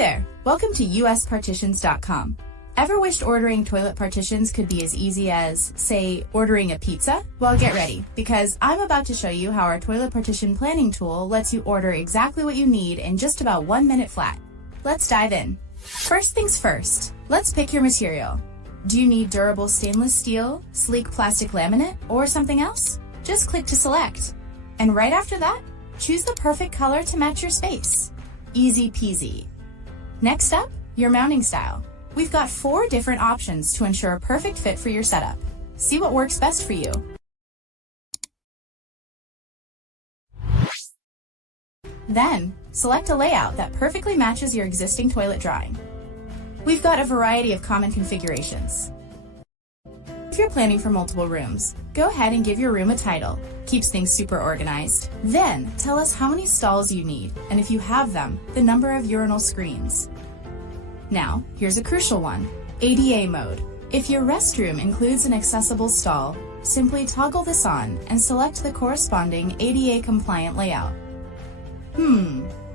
there! Welcome to USPartitions.com. Ever wished ordering toilet partitions could be as easy as, say, ordering a pizza? Well, get ready, because I'm about to show you how our toilet partition planning tool lets you order exactly what you need in just about 1 minute flat. Let's dive in. First things first, let's pick your material. Do you need durable stainless steel, sleek plastic laminate, or something else? Just click to select. And right after that, choose the perfect color to match your space. Easy peasy. Next up, your mounting style. We've got 4 different options to ensure a perfect fit for your setup. See what works best for you. Then, select a layout that perfectly matches your existing toilet drawing. We've got a variety of common configurations. If you're planning for multiple rooms, go ahead and give your room a title. Keeps things super organized. Then, tell us how many stalls you need, and if you have them, the number of urinal screens. Now, here's a crucial one, ADA mode. If your restroom includes an accessible stall, simply toggle this on and select the corresponding ADA compliant layout.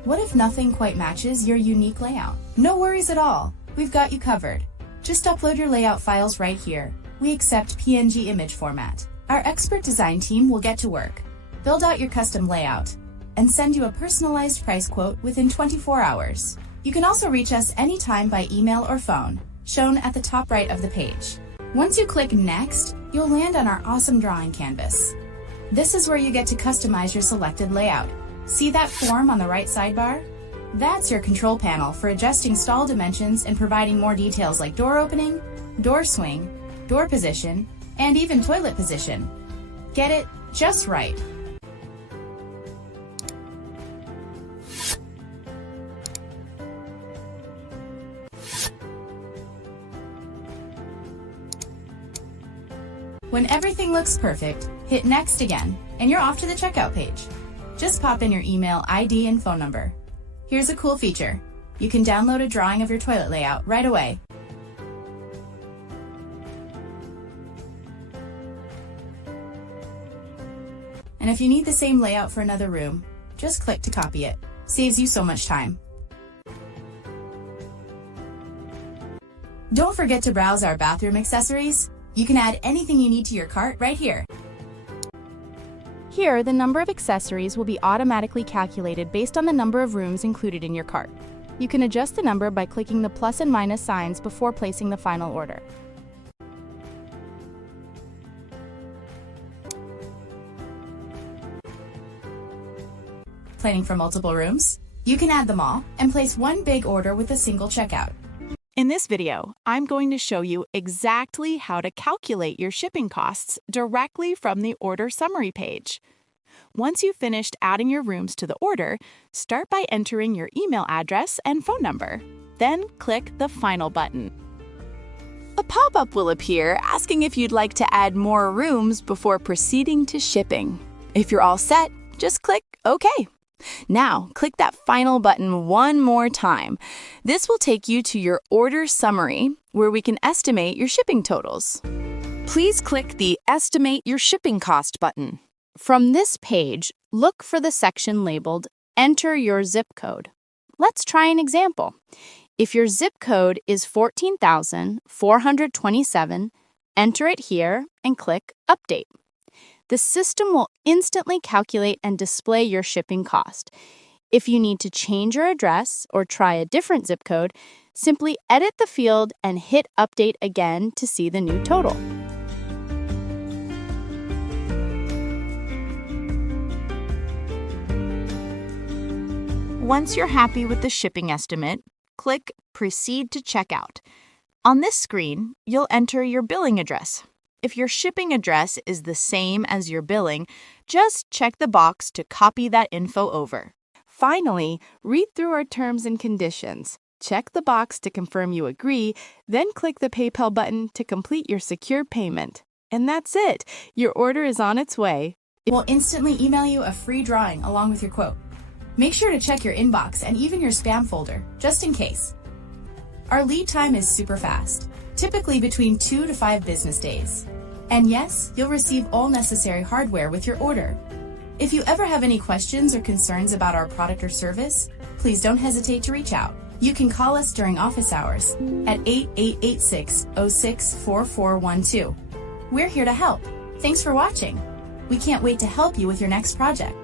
What if nothing quite matches your unique layout? No worries at all. We've got you covered. Just upload your layout files right here. We accept PNG image format. Our expert design team will get to work, build out your custom layout, and send you a personalized price quote within 24 hours. You can also reach us anytime by email or phone, shown at the top right of the page. Once you click Next, you'll land on our awesome drawing canvas. This is where you get to customize your selected layout. See that form on the right sidebar? That's your control panel for adjusting stall dimensions and providing more details like door opening, door swing, door position, and even toilet position. Get it just right. When everything looks perfect, hit Next again, and you're off to the checkout page. Just pop in your email ID and phone number. Here's a cool feature. You can download a drawing of your toilet layout right away. And if you need the same layout for another room, just click to copy it. Saves you so much time. Don't forget to browse our bathroom accessories. You can add anything you need to your cart right here. Here, the number of accessories will be automatically calculated based on the number of rooms included in your cart. You can adjust the number by clicking the plus and minus signs before placing the final order. Planning for multiple rooms? You can add them all and place one big order with a single checkout. In this video, I'm going to show you exactly how to calculate your shipping costs directly from the order summary page. Once you've finished adding your rooms to the order, start by entering your email address and phone number. Then click the Final button. A pop-up will appear asking if you'd like to add more rooms before proceeding to shipping. If you're all set, just click OK. Now, click that Final button one more time. This will take you to your order summary, where we can estimate your shipping totals. Please click the Estimate Your Shipping Cost button. From this page, look for the section labeled Enter Your Zip Code. Let's try an example. If your zip code is 14,427, enter it here and click Update. The system will instantly calculate and display your shipping cost. If you need to change your address or try a different zip code, simply edit the field and hit Update again to see the new total. Once you're happy with the shipping estimate, click Proceed to Checkout. On this screen, you'll enter your billing address. If your shipping address is the same as your billing, just check the box to copy that info over. Finally, read through our terms and conditions. Check the box to confirm you agree, then click the PayPal button to complete your secure payment. And that's it. Your order is on its way. We'll instantly email you a free drawing along with your quote. Make sure to check your inbox and even your spam folder, just in case. Our lead time is super fast, typically between 2 to 5 business days. And yes, you'll receive all necessary hardware with your order. If you ever have any questions or concerns about our product or service, please don't hesitate to reach out. You can call us during office hours at 8886-064412. We're here to help. Thanks for watching. We can't wait to help you with your next project.